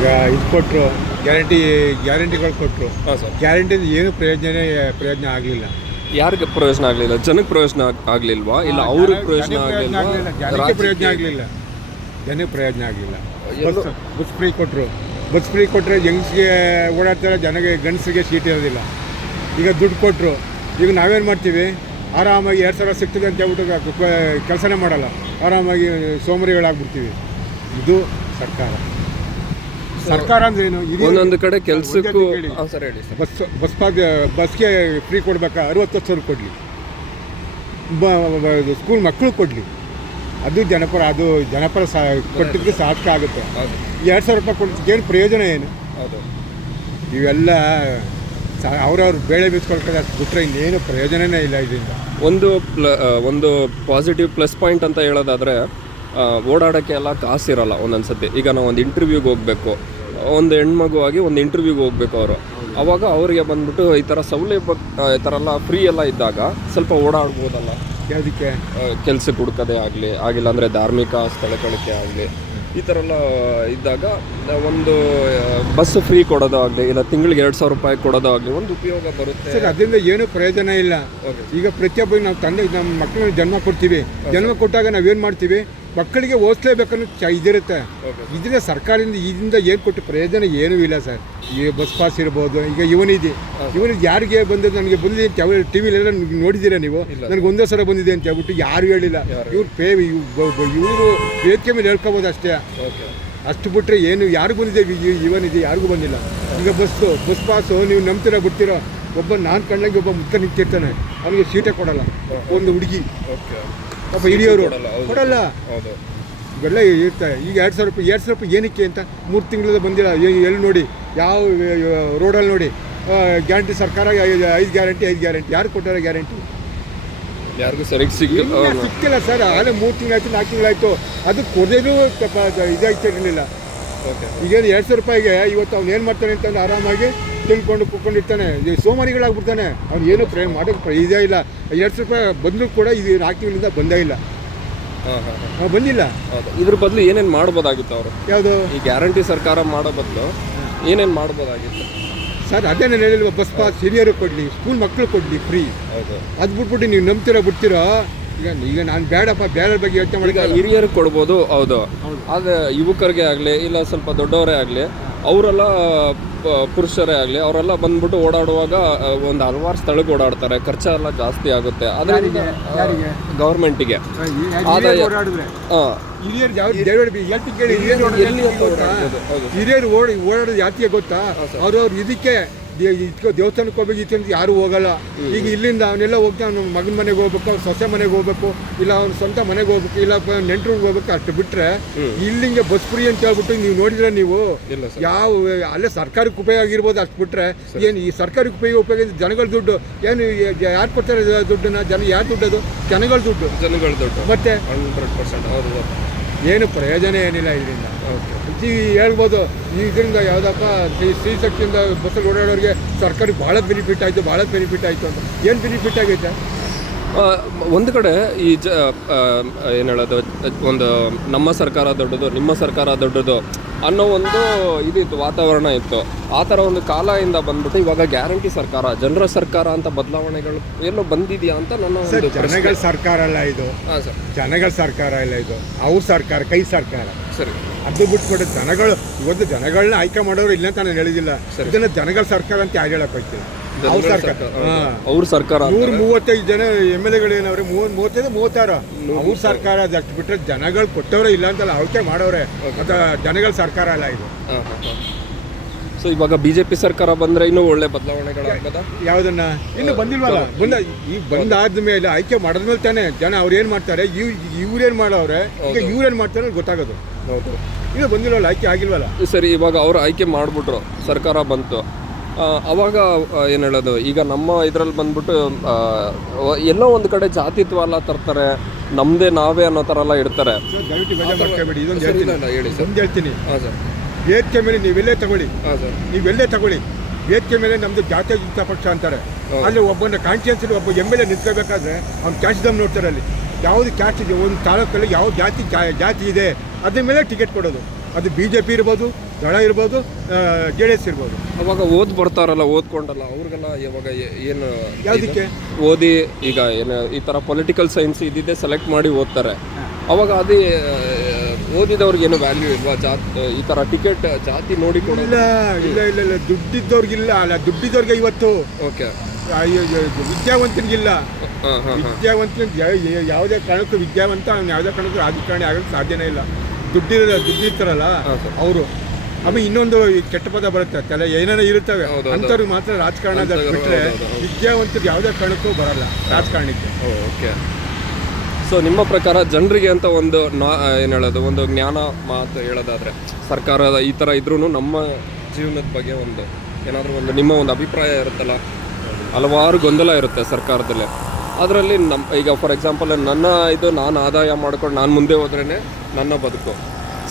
ಈಗ ಇದು ಕೊಟ್ಟರು ಗ್ಯಾರಂಟಿ ಗ್ಯಾರಂಟಿಗಳು ಕೊಟ್ಟರು ಹಾಂ ಸರ್ ಗ್ಯಾರಂಟಿಯಿಂದ ಏನು ಪ್ರಯೋಜನ ಪ್ರಯೋಜನ ಆಗಲಿಲ್ಲ. ಯಾರಿಗೆ ಪ್ರಯೋಜನ ಆಗಲಿಲ್ಲ? ಜನಕ್ಕೆ ಪ್ರಯೋಜನ ಆಗಲಿಲ್ವಾ? ಇಲ್ಲ ಅವ್ರಿಗೆ ಪ್ರಯೋಜನ ಆಗಲಿಲ್ಲ. ಪ್ರಯೋಜನ ಆಗಲಿಲ್ಲ. ಜನಕ್ಕೆ ಪ್ರಯೋಜನ ಆಗಲಿಲ್ಲ. ಬಸ್ ಫ್ರೀ ಕೊಟ್ಟರು ಬಸ್ ಫ್ರೀ ಕೊಟ್ಟರೆ ಯಂಗ್ಸ್ಗೆ ಓಡಾಡ್ತಾರೆ ಜನಗೆ ಗಂಡಸಿಗೆ ಸೀಟ್ ಇರೋದಿಲ್ಲ. ಈಗ ದುಡ್ಡು ಕೊಟ್ಟರು ಈಗ ನಾವೇನು ಮಾಡ್ತೀವಿ? ಆರಾಮಾಗಿ ಎರಡು ಸಾವಿರ ಸಿಗ್ತದೆ ಅಂತ ಹೇಳ್ಬಿಟ್ಟು ಕೆಲಸನೇ ಮಾಡಲ್ಲ. ಆರಾಮಾಗಿ ಸೋಮರಿಗಳಾಗ್ಬಿಡ್ತೀವಿ. ಇದು ಸರ್ಕಾರ. ಸರ್ಕಾರ ಅಂದ್ರೆ ಏನು ಇದು ಒಂದೊಂದು ಕಡೆ ಕೆಲಸಕ್ಕೂ ಹೇಳಿ. ಸರ್ ಹೇಳಿ ಸರ್. ಬಸ್ ಬಸ್ ಪಾಸ್ ಬಸ್ಗೆ ಫ್ರೀ ಕೊಡ್ಬೇಕಾ? ಅರವತ್ತು ಸಾವಿರ ಕೊಡಲಿ. ಬ ಸ್ಕೂಲ್ ಮಕ್ಕಳು ಕೊಡಲಿ. ಅದು ಜನಪರ ಅದು ಜನಪರ ಸಾ ಕೊಟ್ಟಿದ್ದಕ್ಕೆ ಸಾರ್ಥಕ ಆಗುತ್ತೆ. ಎರಡು ಸಾವಿರ ರೂಪಾಯಿ ಕೊಡ್ತಿದ್ದು ಏನು ಪ್ರಯೋಜನ ಏನು? ಇವೆಲ್ಲ ಅವ್ರವ್ರು ಬೇಳೆ ಬೀಸ್ಕೊಳ್ತಾರೆ ಅಷ್ಟು ಬಿಟ್ಟರೆ ಇನ್ನೇನು ಪ್ರಯೋಜನನೇ ಇಲ್ಲ ಇದರಿಂದ. ಒಂದು ಪ್ಲ ಒಂದು ಪಾಸಿಟಿವ್ ಪ್ಲಸ್ ಪಾಯಿಂಟ್ ಅಂತ ಹೇಳೋದಾದರೆ ಓಡಾಡೋಕ್ಕೆ ಎಲ್ಲ ಕಾಸಿರಲ್ಲ ಒಂದೊಂದು ಸತಿ ಈಗ ನಾವು ಒಂದು ಇಂಟರ್ವ್ಯೂಗೆ ಹೋಗಬೇಕು. ಒಂದು ಹೆಣ್ಮಗು ಆಗಿ ಒಂದು ಇಂಟರ್ವ್ಯೂಗೆ ಹೋಗ್ಬೇಕು ಅವರು. ಅವಾಗ ಅವರಿಗೆ ಬಂದ್ಬಿಟ್ಟು ಈ ಥರ ಸೌಲಭ್ಯ ಈ ಥರ ಎಲ್ಲ ಫ್ರೀ ಎಲ್ಲ ಇದ್ದಾಗ ಸ್ವಲ್ಪ ಓಡಾಡ್ಬೋದಲ್ಲ? ಯಾವುದಕ್ಕೆ? ಕೆಲಸಕ್ಕೆ ಹುಡ್ಕೋದೇ ಆಗಲಿ ಆಗಿಲ್ಲ ಅಂದರೆ ಧಾರ್ಮಿಕ ಸ್ಥಳಗಳಿಗೆ ಆಗಲಿ ಈ ಥರ ಎಲ್ಲ ಇದ್ದಾಗ ಒಂದು ಬಸ್ ಫ್ರೀ ಕೊಡೋದು ಆಗಲಿ ಇಲ್ಲ ತಿಂಗಳಿಗೆ ಎರಡು ಸಾವಿರ ರೂಪಾಯಿ ಕೊಡೋದು ಆಗಲಿ ಒಂದು ಉಪಯೋಗ ಬರುತ್ತೆ. ಸರ್ ಅದರಿಂದ ಏನು ಪ್ರಯೋಜನ ಇಲ್ಲ. ಈಗ ಪ್ರತಿಯೊಬ್ಬರಿಗೆ ನಾವು ತಂದೆ ನಮ್ಮ ಮಕ್ಕಳಿಗೆ ಜನ್ಮ ಕೊಡ್ತೀವಿ. ಜನ್ಮ ಕೊಟ್ಟಾಗ ನಾವೇನು ಮಾಡ್ತೀವಿ? ಮಕ್ಕಳಿಗೆ ಓದಿಸ್ಲೇಬೇಕನ್ನೋ ಚ ಇದಿರುತ್ತೆ. ಇದರಿಂದ ಸರ್ಕಾರದಿಂದ ಇದರಿಂದ ಏನು ಕೊಟ್ಟು ಪ್ರಯೋಜನ ಏನೂ ಇಲ್ಲ ಸರ್. ಈ ಬಸ್ ಪಾಸ್ ಇರ್ಬೋದು ಈಗ ಇವನಿದೆ ಇವನಿಗೆ ಯಾರಿಗೆ ಬಂದದ್ದು ನನಗೆ ಬಂದಿದೆ ಅಂತ ಯಾವ ಟಿ ವಿಲೆಲ್ಲ ನೋಡಿದ್ದೀರಾ ನೀವು? ನನಗೆ ಒಂದೇ ಸಲ ಬಂದಿದೆ ಅಂತ ಹೇಳ್ಬಿಟ್ಟು ಯಾರು ಹೇಳಿಲ್ಲ. ಇವ್ರು ಪೇ ಇವರು ವೇದಿಕೆ ಮೇಲೆ ಹೇಳ್ಕೊಬೋದು ಅಷ್ಟೇ. ಓಕೆ ಅಷ್ಟು ಬಿಟ್ಟರೆ ಏನು ಯಾರು ಬಂದಿದೆ ಇವನಿದೆ ಯಾರಿಗೂ ಬಂದಿಲ್ಲ. ಈಗ ಬಸ್ಸು ಬಸ್ ಪಾಸು ನೀವು ನಂಬ್ತೀರಾ ಬಿಡ್ತೀರೋ? ಒಬ್ಬ ನಾನು ಕಂಡಂಗೆ ಒಬ್ಬ ಮುತ್ತ ನಿಂತಿರ್ತಾನೆ. ಅವನಿಗೆ ಸೀಟೇ ಕೊಡಲ್ಲ. ಒಂದು ಹುಡುಗಿ. ಒಬ್ಬ ಹಿರಿಯವರು ಕೊಡಲ್ಲ, ಹೌದು. ಕೊಡಲ್ಲ. ಹೌದು. ಇವೆಲ್ಲ ಇರ್ತಾರೆ ಈಗ ಎರಡು ಸಾವಿರ ರೂಪಾಯಿ ಎರಡು ಸಾವಿರ ರೂಪಾಯಿ ಏನಕ್ಕೆ ಅಂತ ಮೂರು ತಿಂಗಳಿಂದ ಬಂದಿಲ್ಲ. ಎಲ್ಲಿ ನೋಡಿ ಯಾವ ರೋಡಲ್ಲಿ ನೋಡಿ. ಗ್ಯಾರಂಟಿ ಸರ್ಕಾರ ಐದು ಗ್ಯಾರಂಟಿ ಐದು ಗ್ಯಾರಂಟಿ. ಯಾರು ಕೊಟ್ಟಾರೆ ಗ್ಯಾರಂಟಿ? ಯಾರಿಗೂ ಸರಿಯಾಗಿ ಸಿಕ್ಕಿಲ್ಲ. ಸಿಕ್ಕಿಲ್ಲ ಸರ್. ಆಗಲೇ ಮೂರು ತಿಂಗಳಾಯ್ತು ನಾಲ್ಕು ತಿಂಗಳಾಯ್ತು ಅದು ಕೊಡೋದು ಇದಾಗ್ತಿರಲಿಲ್ಲ ಈಗೇನು ಎರಡು ಸಾವಿರ ರೂಪಾಯಿಗೆ ಇವತ್ತು ಅವ್ನು ಏನು ಮಾಡ್ತಾನೆ ಅಂತಂದ್ರೆ ಆರಾಮಾಗಿ ತಿಳ್ಕೊಂಡು ಕುತ್ಕೊಂಡಿರ್ತಾನೆ. ಈ ಸೋಮಾರಿಗಳಾಗ್ಬಿಡ್ತಾನೆ. ಅವ್ನು ಏನು ಪ್ರೇ ಮಾಡೋಕ್ಕೆ ಇದೇ ಇಲ್ಲ. ಎರಡು ಸಾವಿರ ರೂಪಾಯಿ ಬಂದರೂ ಕೂಡ ಇದು ನಾಲ್ಕು ತಿಂಗಳಿಂದ ಬಂದೇ ಇಲ್ಲ. ಹಾಂ ಹಾಂ ಹಾಂ. ಅವ್ನು ಬಂದಿಲ್ಲ. ಇದ್ರ ಬದಲು ಏನೇನು ಮಾಡ್ಬೋದಾಗಿತ್ತು ಅವರು? ಯಾವುದು? ಈ ಗ್ಯಾರಂಟಿ ಸರ್ಕಾರ ಮಾಡೋ ಬದಲು ಏನೇನು ಮಾಡ್ಬೋದಾಗಿತ್ತು? ಸರ್ ಅದೇ ನಾನು ಹೇಳಿಲ್ವ ಬಸ್ ಪಾಸ್ ಹಿರಿಯರು ಕೊಡಲಿ ಸ್ಕೂಲ್ ಮಕ್ಕಳು ಕೊಡಲಿ ಫ್ರೀ ಹೌದು. ಅದು ಬಿಟ್ಬಿಟ್ಟು ನೀವು ನಂಬ್ತೀರೋ ಬಿಡ್ತೀರೋ? ಈಗ ಈಗ ನಾನು ಬೇಡಪ್ಪ ಬೇರೆ ಬಗ್ಗೆ ಯೋಚನೆ ಈಗ ಹಿರಿಯರಿಗೆ ಕೊಡ್ಬೋದು ಹೌದು. ಆದರೆ ಯುವಕರಿಗೆ ಆಗಲಿ ಇಲ್ಲ ಸ್ವಲ್ಪ ದೊಡ್ಡವರೇ ಆಗಲಿ ಅವರೆಲ್ಲ ಪುರುಷರೇ ಆಗಲಿ ಅವರೆಲ್ಲ ಬಂದ್ಬಿಟ್ಟು ಓಡಾಡುವಾಗ ಒಂದು ಹಲವಾರು ಸ್ಥಳಕ್ಕೆ ಓಡಾಡ್ತಾರೆ. ಖರ್ಚೆಲ್ಲ ಜಾಸ್ತಿ ಆಗುತ್ತೆ. ಅದರಿಂದ? ಗೌರ್ಮೆಂಟಿಗೆ. ಹಿರಿಯರು ಆದಾಯ- ಹಾಂ ಹಿರಿಯರು ಹಿರಿಯರು. ಹಿರಿಯರು ಓಡಿ ಓಡಾಡೋದು ಯಾಕೆ ಗೊತ್ತಾ? ಅವ್ರವ್ರು ಇದಕ್ಕೆ ದೇ- ಇದ್ಕೋ ದೇವಸ್ಥಾನಕ್ಕೆ ಹೋಗ್ಬೇಕು ಇತ್ತು ಅಂತ ಯಾರು ಹೋಗಲ್ಲ. ಈಗ ಇಲ್ಲಿಂದ ಅವನ್ನೆಲ್ಲ ಹೋಗ್ತಾ ಅವ್ನ ಮಗನ ಮನೆಗೆ ಹೋಗ್ಬೇಕು ಅವ್ನ ಸೊಸೆ ಮನೆಗೆ ಹೋಗ್ಬೇಕು ಇಲ್ಲ ಅವ್ನ ಸ್ವಂತ ಮನೆಗೆ ಹೋಗ್ಬೇಕು ಇಲ್ಲ ನೆಂಟ್ರಿಗೆ ಹೋಗ್ಬೇಕು ಅಷ್ಟು ಬಿಟ್ರೆ ಇಲ್ಲಿಂಗೆ ಬಸ್ ಫ್ರೀ ಅಂತ ಹೇಳ್ಬಿಟ್ಟು ನೀವು ನೋಡಿದ್ರೆ ನೀವು? ಯಾವ ಅಲ್ಲೇ ಸರ್ಕಾರಕ್ಕೆ ಉಪಯೋಗ ಆಗಿರ್ಬೋದು ಅಷ್ಟು ಬಿಟ್ರೆ. ಏನು ಈ ಸರ್ಕಾರಕ್ಕೆ ಉಪಯೋಗ ಉಪಯೋಗ ಜನಗಳ ದುಡ್ಡು ಏನು ಯಾರು ಕೊಡ್ತಾರೆ ದುಡ್ಡನ್ನ? ಜನ ಯಾರು ದುಡ್ಡು ಅದು ಜನಗಳ ದುಡ್ಡು. ಜನಗಳ ದುಡ್ಡು. ಮತ್ತೆ? ಹಂಡ್ರೆಡ್ ಪರ್ಸೆಂಟ್ ಹೌದು. ಏನು ಪ್ರಯೋಜನ ಏನಿಲ್ಲ ಇದರಿಂದ. ಓಕೆ ಈ ಹೇಳ್ಬೋದು ಇದರಿಂದ ಯಾವುದಪ್ಪ ಸ್ತ್ರೀ ಸ್ತ್ರೀ ಶಕ್ತಿಯಿಂದ ಬಸ್ಸಲ್ಲಿ ಓಡಾಡೋರಿಗೆ ಸರ್ಕಾರಕ್ಕೆ ಭಾಳ ಬೆನಿಫಿಟ್ ಆಯಿತು ಭಾಳ ಬೆನಿಫಿಟ್ ಆಯಿತು ಅಂತ. ಏನು ಬೆನಿಫಿಟ್ ಆಗೈತೆ? ಒಂದು ಕಡೆ ಈ ಜ ಏನು ಹೇಳೋದು ಒಂದು ನಮ್ಮ ಸರ್ಕಾರ ದೊಡ್ಡದು ನಿಮ್ಮ ಸರ್ಕಾರ ದೊಡ್ಡದು ಅನ್ನೋ ಒಂದು ಇದಿತ್ತು ವಾತಾವರಣ ಇತ್ತು. ಆ ಥರ ಒಂದು ಕಾಲದಿಂದ ಬಂದ್ಬಿಟ್ಟು ಇವಾಗ ಗ್ಯಾರಂಟಿ ಸರ್ಕಾರ ಜನರ ಸರ್ಕಾರ ಅಂತ ಬದಲಾವಣೆಗಳು ಎಲ್ಲೋ ಬಂದಿದೆಯಾ ಅಂತ ನನ್ನ ಜನಗಳ ಸರ್ಕಾರ ಅಲ್ಲ ಇದು. ಹಾಂ ಸರ್. ಜನಗಳ ಸರ್ಕಾರ ಇಲ್ಲ ಇದು. ಅವ್ರ ಸರ್ಕಾರ ಕೈ ಸರ್ಕಾರ. ಸರಿ. ಅದು ಬಿಟ್ಬಿಟ್ಟು ಜನಗಳು ಇವತ್ತು ಜನಗಳನ್ನ ಆಯ್ಕೆ ಮಾಡೋರು ಇಲ್ಲ ಅಂತ ನಾನು ಹೇಳಿದಿಲ್ಲ. ಇದನ್ನ ಜನಗಳ ಸರ್ಕಾರ ಅಂತ ಯಾರು ಹೇಳಕ್ ಹೋಗ್ತೀವಿ ಅವ್ರ ಸರ್ಕಾರ. ಹಾಂ. ಅವ್ರ ಸರ್ಕಾರ ನೂರ ಮೂವತ್ತೈದು ಜನ ಎಂ ಎಲ್ ಎಗಳು ಏನವ್ರೆ ಮೂವತ್ ಮೂವತ್ತೈದು ಮೂವತ್ತಾರು. ಅವ್ರ ಸರ್ಕಾರ ಅದಷ್ಟು ಬಿಟ್ಟರೆ ಜನಗಳು ಕೊಟ್ಟವ್ರೆ ಇಲ್ಲ ಅಂತಲ್ಲ ಆಯ್ಕೆ ಮಾಡವ್ರೆ ಮತ್ತೆ ಜನಗಳ ಸರ್ಕಾರ ಅಲ್ಲ ಇದು. ಸೊ ಇವಾಗ ಬಿ ಜೆ ಪಿ ಸರ್ಕಾರ ಬಂದ್ರೆ ಇನ್ನೂ ಒಳ್ಳೆ ಬದಲಾವಣೆಗಳ ಯಾವ್ದನ್ನ? ಇನ್ನು ಬಂದಿಲ್ವಲ್ಲ? ಬಂದ ಈ ಬಂದಾದ ಮೇಲೆ ಆಯ್ಕೆ ಮಾಡಿದ್ಮೇಲೆ ತಾನೇ ಜನ ಅವ್ರು ಏನ್ ಮಾಡ್ತಾರೆ ಇವ್ ಇವ್ರೇನ್ ಮಾಡವ್ರೆ ಈಗ ಇವ್ರೇನ್ ಮಾಡ್ತಾರೆ ಗೊತ್ತಾಗೋದು. ಹೌದು. ಇನ್ನು ಬಂದಿಲ್ವಲ್ಲ ಆಯ್ಕೆ ಆಗಿಲ್ವಲ್ಲ? ಸರಿ ಇವಾಗ ಅವ್ರು ಆಯ್ಕೆ ಮಾಡಿಬಿಟ್ರು ಸರ್ಕಾರ ಬಂತು. ಅವಾಗ ಏನು ಹೇಳೋದು? ಈಗ ನಮ್ಮ ಇದರಲ್ಲಿ ಬಂದ್ಬಿಟ್ಟು ಎಲ್ಲೋ ಒಂದು ಕಡೆ ಜಾತಿತ್ವ ಎಲ್ಲ ತರ್ತಾರೆ ನಮ್ಮದೇ ನಾವೇ ಅನ್ನೋ ಥರ ಎಲ್ಲ ಇಡ್ತಾರೆ. ಇದೊಂದು ಹೇಳ್ತೀನಿ. ಹಾಂ ಸರ್. ವೇದಿಕೆ ಮೇಲೆ ನೀವೆಲ್ಲೇ ತಗೊಳ್ಳಿ. ಹಾಂ ಸರ್. ನೀವೆಲ್ಲೇ ತಗೊಳ್ಳಿ. ವೇದಿಕೆ ಮೇಲೆ ನಮ್ದು ಯುಕ್ತ ಪಕ್ಷ ಅಂತಾರೆ. ಅಲ್ಲಿ ಒಬ್ಬನ ಕಾನ್ಸ್ಟಿಟ್ಯೂನ್ಸಿ ಒಬ್ಬ ಎಂ ಎಲ್ ಎ ನಿಂತ್ಕೋಬೇಕಾದ್ರೆ ಅವ್ನು ಕ್ಯಾಶ್ ದಮ್ ನೋಡ್ತಾರೆ ಅಲ್ಲಿ. ಯಾವುದು ಕ್ಯಾಸ್ಟ್ ಇದೆ? ಒಂದು ತಾಲೂಕಲ್ಲಿ ಯಾವ ಜಾತಿ ಜಾತಿ ಇದೆ? ಅದ್ರ ಮೇಲೆ ಟಿಕೆಟ್ ಕೊಡೋದು. ಅದು ಬಿ ಜೆ ಪಿ ಇರ್ಬೋದು ದಳ ಇರ್ಬೋದು ಜೆ ಡಿ ಎಸ್ ಇರ್ಬೋದು. ಅವಾಗ ಓದ್ ಬರ್ತಾರಲ್ಲ ಓದ್ಕೊಂಡಲ್ಲ ಅವ್ರಿಗೆಲ್ಲ ಇವಾಗ ಏನು ಯಾವುದಕ್ಕೆ? ಓದಿ ಈಗ ಏನು ಈ ಥರ ಪೊಲಿಟಿಕಲ್ ಸೈನ್ಸ್ ಇದ್ದಿದ್ದೇ ಸೆಲೆಕ್ಟ್ ಮಾಡಿ ಓದ್ತಾರೆ. ಅವಾಗ ಅದೇ ಓದಿದವ್ರಿಗೆ ಏನು ವ್ಯಾಲ್ಯೂ ಇಲ್ವಾ? ಜಾತ್ ಈ ಥರ ಟಿಕೆಟ್ ಜಾತಿ ನೋಡಿ ಕೊಡೋದು? ಇಲ್ಲ ಇಲ್ಲ ಇಲ್ಲ ಇಲ್ಲ. ದುಡ್ಡಿದ್ದವ್ರಿಗಿಲ್ಲ ಅಲ್ಲ. ದುಡ್ಡಿದ್ದವ್ರಿಗೆ ಇವತ್ತು. ಓಕೆ. ವಿದ್ಯಾವಂತನಿಗಿಲ್ಲ ಹಾಂ ಹಾಂ ವಿದ್ಯಾವಂತ ಯಾವುದೇ ಕಾರಣಕ್ಕೂ ವಿದ್ಯಾವಂತ ಅವ್ನು ಯಾವುದೇ ಕಾರಣಕ್ಕೂ ರಾಜಕಾರಣಿ ಆಗಕ್ಕೆ ಸಾಧ್ಯನೇ ಇಲ್ಲ. ದುಡ್ಡಿರ ದುಡ್ಡಿರ್ತಾರಲ್ಲ ಅವರು. ಆಮೇಲೆ ಇನ್ನೊಂದು ಈ ಕೆಟ್ಟ ಪದ ಬರುತ್ತೆ. ತಲೆ ಏನೇನೋ ಇರುತ್ತವೆ. ಹೌದು. ಮಾತ್ರ ರಾಜಕಾರಣ ಅಂಥವ್ರು, ಬಿಟ್ಟರೆ ಹೌದು, ಹೌದು. ವಿದ್ಯಾವಂತರು ಯಾವುದೇ ಕಾರಣಕ್ಕೂ ಬರಲ್ಲ ರಾಜಕಾರಣಕ್ಕೆ ಓಕೆ. ಸೊ ನಿಮ್ಮ ಪ್ರಕಾರ ಜನರಿಗೆ ಅಂತ ಒಂದು ನಾ ಏನು ಹೇಳೋದು ಒಂದು ಜ್ಞಾನ ಮಾತು ಹೇಳೋದಾದ್ರೆ ಸರ್ಕಾರದ ಈ ಥರ ಇದ್ರೂ ನಮ್ಮ ಜೀವನದ ಬಗ್ಗೆ ಒಂದು ಏನಾದರೂ ಒಂದು ನಿಮ್ಮ ಒಂದು ಅಭಿಪ್ರಾಯ ಇರುತ್ತಲ್ಲ? ಹಲವಾರು ಗೊಂದಲ ಇರುತ್ತೆ ಸರ್ಕಾರದಲ್ಲಿ. ಅದರಲ್ಲಿ ನಮ್ಮ ಈಗ ಫಾರ್ ಎಕ್ಸಾಂಪಲ್ ನನ್ನ ಇದು ನಾನು ಆದಾಯ ಮಾಡ್ಕೊಂಡು ನಾನು ಮುಂದೆ ಹೋದ್ರೇ ನನ್ನ ಬದುಕು.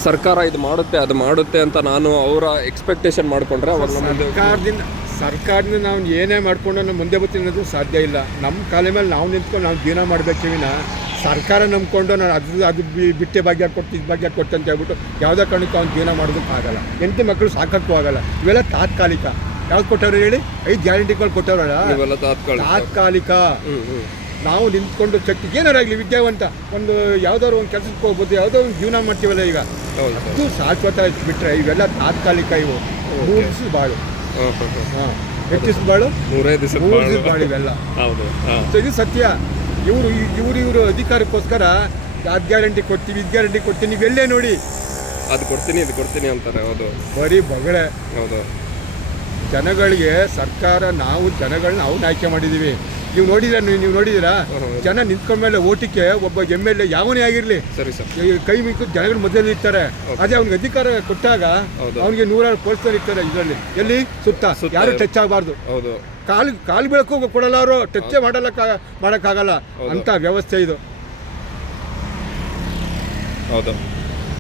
ಸರ್ಕಾರ ಇದು ಮಾಡುತ್ತೆ ಅದು ಮಾಡುತ್ತೆ ಅಂತ ನಾನು ಅವರ ಎಕ್ಸ್ಪೆಕ್ಟೇಷನ್ ಮಾಡಿಕೊಂಡ್ರೆ ಅವಾಗ ನಮ್ಮ ಸರ್ಕಾರದಿಂದ ಸರ್ಕಾರದಿಂದ ನಾವು ಏನೇ ಮಾಡಿಕೊಂಡು ನಾವು ಮುಂದೆ ಬರ್ತೀನಿ ಅನ್ನೋದು ಸಾಧ್ಯ ಇಲ್ಲ. ನಮ್ಮ ಕಾಲ ಮೇಲೆ ನಾವು ನಿಂತ್ಕೊಂಡು ನಾವು ಜೀವನ ಮಾಡಬೇಕು ವಿನ ಸರ್ಕಾರ ನಂಬ್ಕೊಂಡು ನಾನು ಅದು ಅದು ಬಿ- ಬಿಟ್ಟೆ ಭಾಗ್ಯ ಕೊಟ್ಟು ಇದು ಭಾಗ್ಯ ಕೊಟ್ಟು ಅಂತ ಹೇಳ್ಬಿಟ್ಟು ಯಾವುದೇ ಕಾರಣಕ್ಕೂ ಅವ್ನು ಜೀವನ ಮಾಡೋದಕ್ಕೆ ಆಗಲ್ಲ. ಎಂಟು ಮಕ್ಕಳು ಸಾಕಕ್ಕೂ ಆಗಲ್ಲ. ಇವೆಲ್ಲ ತಾತ್ಕಾಲಿಕ. ಯಾವ್ದು ಕೊಟ್ಟವ್ರು ಹೇಳಿ? ಐದು ಗ್ಯಾರಂಟಿಗಳು ಕೊಟ್ಟವ್ರಲ್ಲ? ಇವೆಲ್ಲ ತಾತ್ಕಾಲಿಕ. ನಾವು ನಿಂತ್ಕೊಂಡು ಶಕ್ತಿ ಏನಾರಾಗಲಿ ವಿದ್ಯಾವಂತ ಒಂದು ಯಾವ್ದಾದ್ರು ಒಂದು ಕೆಲಸಕ್ಕೆ ಹೋಗ್ಬೋದು ಯಾವುದೋ ಒಂದು ಜೀವನ ಮಾಡ್ತೀವಲ್ಲ ಈಗ. ಅದು ಶಾಶ್ವತ ಬಿಟ್ಟರೆ ಇವೆಲ್ಲ ತಾತ್ಕಾಲಿಕ ಇವು. ಮೂರು ದಿವಸ ಬಾಳು. ಹಾಂ ಎಷ್ಟು ದಿವಸ ಬಾಳು ಮೂರೈದು ದಿವಸ ಮೂರು ದಿವಸ ಬಾಳು. ಇವೆಲ್ಲ. ಹೌದು ಸೊ ಇದು ಸತ್ಯ. ಇವರು ಇವರು ಇವರು ಅಧಿಕಾರಕ್ಕೋಸ್ಕರ ಅದು ಗ್ಯಾರಂಟಿ ಕೊಡ್ತೀವಿ ಇದು ಗ್ಯಾರಂಟಿ ಕೊಡ್ತೀನಿ ನೀವೆಲ್ಲೇ ನೋಡಿ. ಅದು ಕೊಡ್ತೀನಿ ಇದು ಕೊಡ್ತೀನಿ ಅಂತಾರೆ ಹೌದು. ಬರೀ ಬಗಳೆ. ಹೌದು. ಜನಗಳಿಗೆ ಸರ್ಕಾರ ನಾವು ಜನಗಳನ್ನ ನಾವು ಆಯ್ಕೆ ಮಾಡಿದ್ದೀವಿ ನೀವು ನೋಡಿದ್ರೆ ನೀವು ನೋಡಿದ್ದೀರಾ? ಜನ ನಿಂತ್ಕೊಂಡ್ಮೇಲೆ ಓಟಿಕೆ ಒಬ್ಬ ಎಂ ಎಲ್ ಎ ಯಾವನೇ ಆಗಿರಲಿ. ಸರಿ ಸರ್. ಕೈ ಮಿಕ್ಕು ಜನಗಳ ಮಧ್ಯದಲ್ಲಿ ಇರ್ತಾರೆ. ಅದೇ ಅವ್ನಿಗೆ ಅಧಿಕಾರ ಕೊಟ್ಟಾಗ. ಅವನಿಗೆ ನೂರಾರು ಪೋಸ್ಟರ್ ಇರ್ತಾರೆ ಇದರಲ್ಲಿ. ಎಲ್ಲಿ? ಸುತ್ತ. ಯಾರು ಟಚ್ ಆಗಬಾರ್ದು. ಹೌದು. ಕಾಲು ಕಾಲು ಬೆಳಕು ಕೊಡಲ್ಲ ಅವರು. ಟಚ್ಚೇ ಮಾಡಲ್ಲ ಮಾಡೋಕ್ಕಾಗಲ್ಲ. ಅಂತ ವ್ಯವಸ್ಥೆ ಇದು. ಹೌದು.